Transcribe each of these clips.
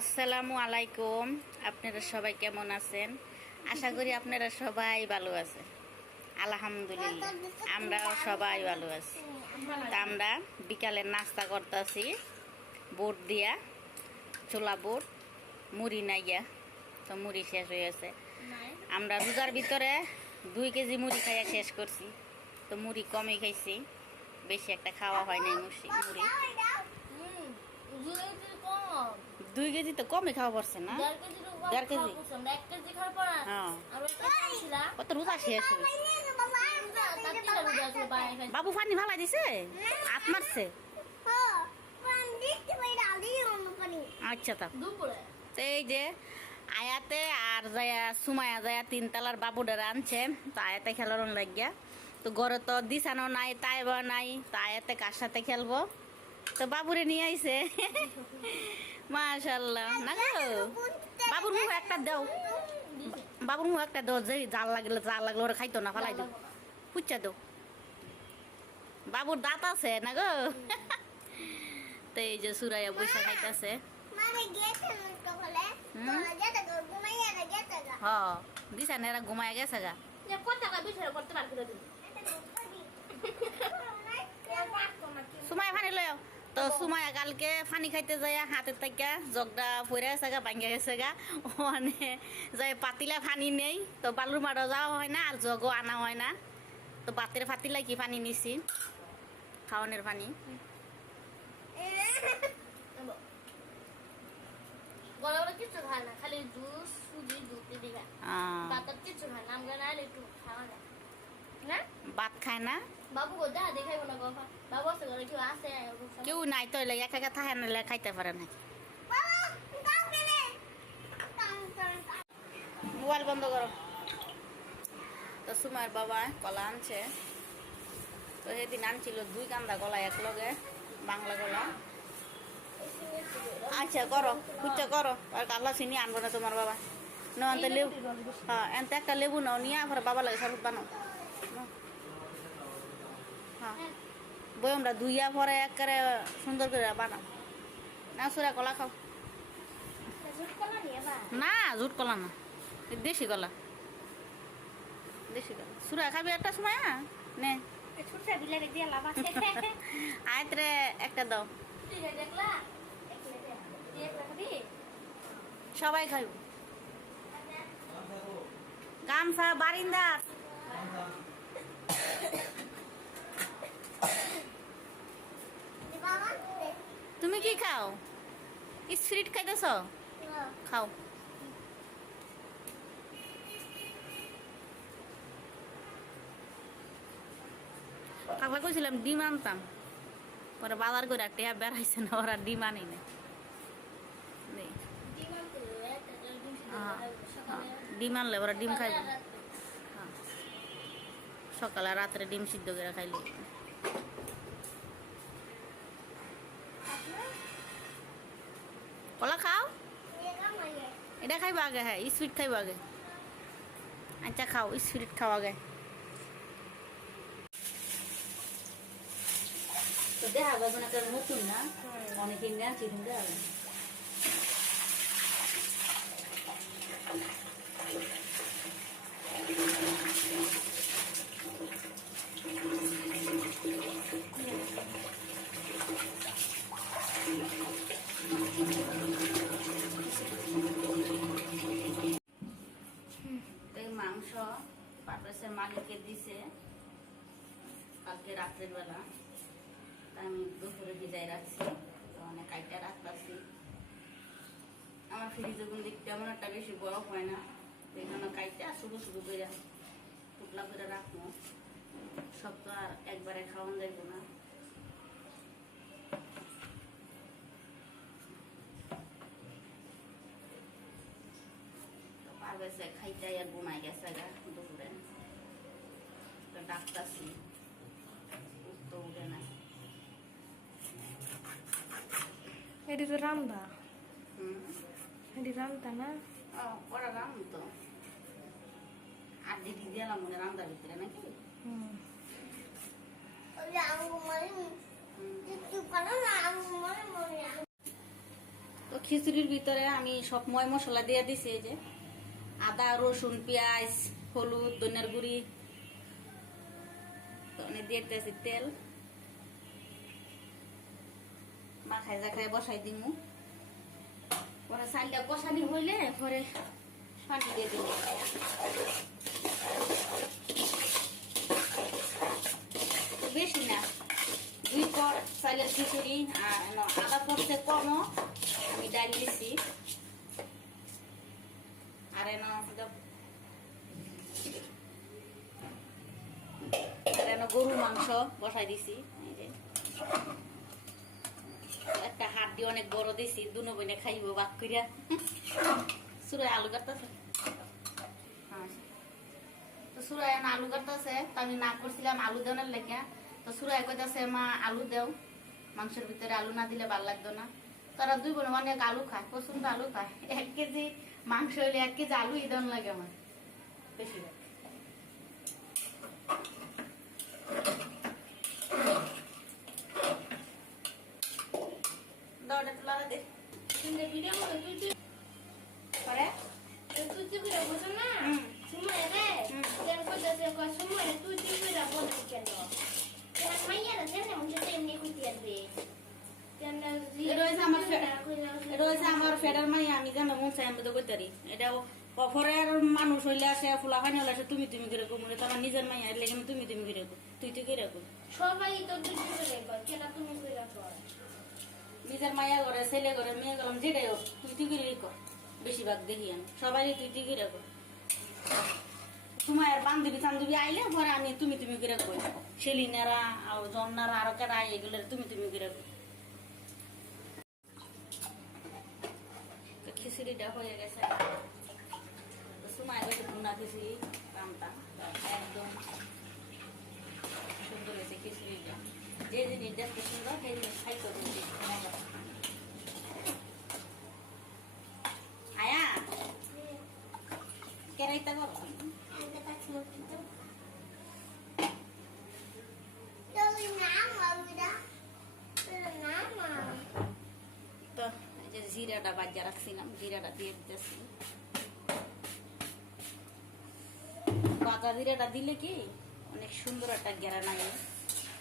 আসসালামু আলাইকুম। আপনারা সবাই কেমন আছেন? আশা করি আপনারা সবাই ভালো আছেন। আলহামদুলিল্লাহ, আমরাও সবাই ভালো আছি। তা আমরা বিকালে নাস্তা করতেছি, বোট দিয়া ছোলা বোট, মুড়ি নাইয়া। তো মুড়ি শেষ হয়ে গেছে। আমরা রোজার ভিতরে দুই কেজি মুড়ি খাইয়া শেষ করছি। তো মুড়ি কমই খাইছি। বেশি একটা খাওয়া হয় নাই মুড়ি। দুই কেজি তো কমই খাওয়া পড়ছে না? দেড় কেজি? হ্যাঁ। কত রোজা শেষ বাবু পানি ভালা দিছে? হাত মারছে? আচ্ছা তা। এই যে আয়াতে আর যায়া সুমায়া যায়া তিনতলার বাবুডারে আনছে তো আয়াতে খেলার লাগিয়া। তো ঘরে তো দিশানো নাই তাই বা নাই তো আয়াতে কার সাথে খেলব? তো বাবুরে নিয়ে আইছে। মাশাল্লাহ না গো? বাবুর মুখ একটা দাও। বাবুর মুখ একটা দাও যে জাল লাগলে জাল লাগলে ওরা খাইতো না ফালাই দাও। পুচ্চা দাও। বাবুর দাঁত আছে না গো? তো এই যে সুরাইয়া বৈশা খাইতেছে। হ দিশা নেরা ঘুমায় গেছে গা। সুমায় ফানি লয় তো সুমায়া কালকে ফানি খাইতে যায় হাতের থেকে জগটা পড়ে গেছে গা ভাঙ্গা গেছে গা যাই পাতিলা ফানি নেই তো বালুর মারও যাওয়া হয় না আর জগও আনা হয় না। তো বাতের ফাতিলাই কি পানি নিছি? খাওয়ানোর পানি কিছু খায় না খালি জুস সুজি দুধ দিবে। বাতার কিছু খায় না আমরা না একটু খাওয়া না? ভাত খায় না? বাবু দেখাইব না কেউ নাই তো একা একা থাকে না খাইতে পারে না বন্ধ করো। তো সুমার বাবা কলা আনছে। তো সেদিন আনছিল দুই কান্দা গলা এক লগে বাংলা গলা আচ্ছা করো খুঁজতে করো, আর কাল্লা চিনি আনব না তোমার বাবা। ন, আনতে লেবু হ্যাঁ এনতে একটা লেবু নাও, নিয়ে আবার বাবা লাগে সরবত বানাও। নাও। হ্যাঁ। বয়মটা দুইয়া পরে একেবারে সুন্দর করে বানাও। না সুরা কলা খাও। না জুট কলা না দেশি কলা। দেশি কলা। সুরা খাবি একটা সময় হ্যাঁ? নে। আয়ত্রে একটা দাও। সবাই খাইব। গামছা বারিন্দার। তুমি কি খাও? স্প্রিট খাইতেছ? খাও। কাকা কইছিলাম ডিম আনতাম। পরে বাজার করে টেয়া বেড়াইছে না ওরা ডিম আনি না। হ্যাঁ, ডিম আনলে ওরা ডিম খাইব। হ্যাঁ। সকালে রাত্রে ডিম সিদ্ধ করে খাইলে। কলা খাও? এটা খাইবা আগে হ্যাঁ স্পিড খাইব আগে। আচ্ছা খাও স্পিড খাও আগে। তো দেখা যাবে না? কারণ নতুন না অনেকে দেওয়া এই মাংস পারপাসের মালিককে দিছে কালকে রাত্রের বেলা তা আমি দুপুরে ভিজাই রাখছি অনেক কাইটা রাখতেছি। আমার ফ্রিজে কিন্তু তেমন একটা বেশি বরফ হয় না তো এখানে কাইটা শুধু শুধু করে, টুকলা করে রাখব। সব তো আর একবারে খাওয়ান যাইব না। খাইতে আর বোনাই গেছে গা দুপুরে। ডাক্তারছি এটি তো রামদা হুম এটি রামদা না ওরা রাম তো আর দিদি দিলাম মনে রামদার ভিতরে নাকি হুম মনে খিচুড়ির ভিতরে আমি সব ময় মশলা দিয়ে দিছি এই যে আদা রসুন পেঁয়াজ হলুদ ধনিয়ার গুঁড়ি। তো আমি দিয়ে দিতেছি তেল। মাখাই জাখাই বসাই দিমু। পরে চালটা কষানি হইলে পরে পানি দিয়ে দিব বেশি না, দুই পর চালের খিচুড়ি আর আদা পড়ছে কমও, আমি ডাল দিছি। আর এন আর এন গরুর মাংস বসাই দিছি, এই যে। একটা হাত দিয়ে অনেক বড় দিছি, দুনো বইনে খাইব, বাক করিয়া সুরাই আলু কাটতেছে। তো এখন আলু কাটতেছে, তো আমি না করছিলাম আলু দেওয়ার লেগে। তো সুরাই কইতাছে, মা, আলু দেও। মাংসের ভিতরে আলু না দিলে ভালো লাগতো না। তারা দুই বোন অনেক আলু খায় প্রচণ্ড আলু খায়। এক কেজি মাংস হইলে এক কেজি আলু ইদন লাগে আমার। বেশি দৌড়ে তোলা দে কিন্তু ভিডিও মধ্যে তুই তুই পরে তুই তুই করে বসে না হুম। সময় রে হুম। তেল করতেছে কয় সময় তুই তুই করে বসে কেন কেন মাইয়ারা কেন মুঝে তো এমনি কইতে আসবে কেন এটা হইছে আমার ফে- এটা হয়েছে আমার ফেডার মাই আমি জানো মন চাই আমি তো করতে পারি এটা অফরের মানুষ হইলে আসে ফুলা ফানি হলে আসে তুমি তুমি করে কমলে তো আমার নিজের মাই আইলে কিন্তু তুমি তুমি করে। তুই তুই করে। সবাই তো করে তুমি করে কর নিজের মায়া করে, ছেলে করে, মেয়ে গেলাম যেটাই হোক, তুই তুই করে কর। বেশিরভাগ দেখি আমি। সবাই তুই তুই করে কর। তোমার বান্ধবী টান্ধবী আইলে পরে আমি তুমি তুমি করে। কই সেলিনারা আর জন্নারা, আরও কারা এগুলো তুমি তুমি করে। কর খিচুড়িটা হয়ে গেছে। সময় গেছে ভুনা খিচুড়ি, রামটা। একদম সুন্দর হয়েছে খিচুড়িটা। যে জিনিস দেখতে সুন্দর সেই খাইতে আয়া কেরাইতে করো তো যে জিরাটা বাজ্যা রাখছিলাম জিরাটা দিয়ে দিতেছি বাজা জিরাটা দিলে কি অনেক সুন্দর একটা গেরা লাগে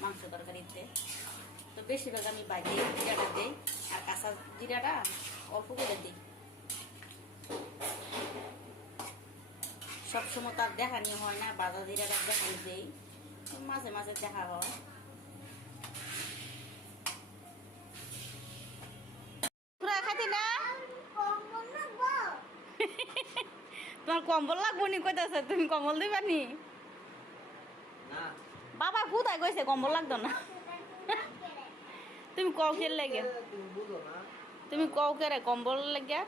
মাংস তরকারিতে। তো বেশিরভাগ আমি বাজে জিরাটা দিই আর কাঁচা জিরাটা অল্প করে দিই। সবসময় তার দেখানি হয় না বাজার জিরাটা দেখানি দেই। মাঝে মাঝে দেখা হয়। তোমার কম্বল লাগবো নি? কইতাছে তুমি কম্বল দিবা নি না? বাবা কোথায় কইছে কম্বল লাগতো না তুমি কও কে লাগে তুমি বুঝো না কও কে রে কম্বল লাগিয়া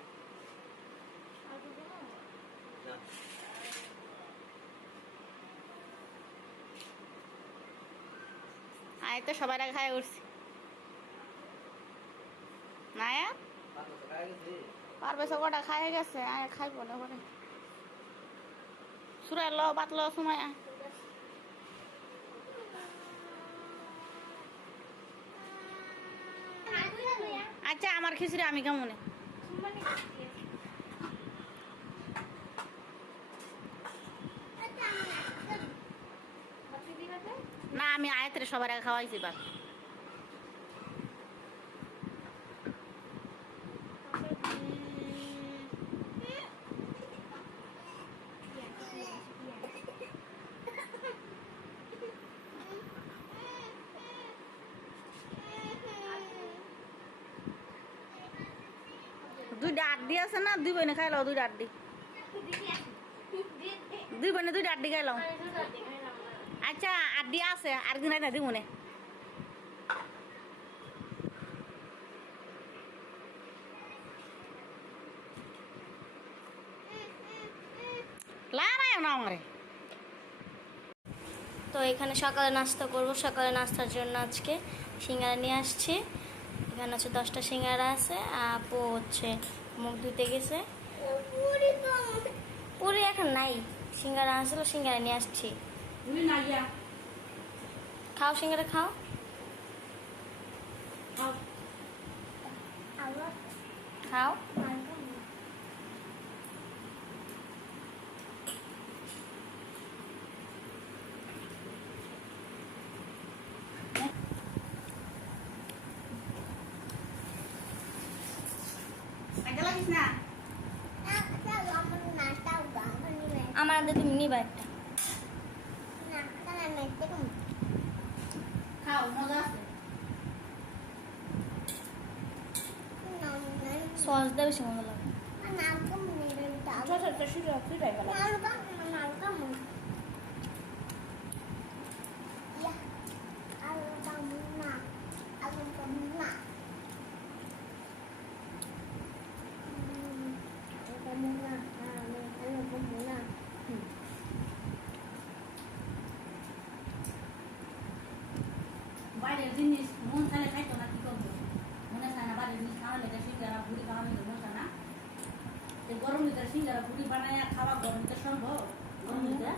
না। আয় তো সবাই খায় উঠছি না আয়া পাতা তো খাই গেছি। কটা খাই গেছে, আয়, খাইব না সুরাই ল বাত ল সময় আয়। আচ্ছা আমার খিচুড়ি আমি কেমন? না আমি আয়াতের সবার খাওয়াইছি বাত দুইটা আড্ডি আছে না? দুই বইনে খাই লও দুইটা আড্ডি দুই বইনে দুইটা আড্ডি খাই লও। আচ্ছা আড্ডি আছে আর দিন না দিব তো এখানে সকালে নাস্তা করব, সকালে নাস্তার জন্য আজকে সিঙ্গারা নিয়ে আসছি। এখানে হচ্ছে দশটা সিঙ্গারা আছে আপু হচ্ছে মুখ ধুতে গেছে। পুরি এখন নাই সিঙ্গারা আসলো সিঙ্গারা নিয়ে আসছি। খাও সিঙ্গারা খাও। সিঙ্গারা খাও। খাও। আমার হাতে তুমি নিবা একটা খাও মজা আছে সস দেবে বেশি মজা লাগে জিনিস মন ছাড়া খাইতো না কি করব মনে চায় না বাড়ির জিনিস খাওয়ালে তার সিঙ্গারা ভুড়ি খাওয়ানো তো মন চায় না গরম ভিতরে সিঙ্গারা ভুড়ি বানায় খাওয়া গরম ভিতরে সম্ভব গরম ভিতরে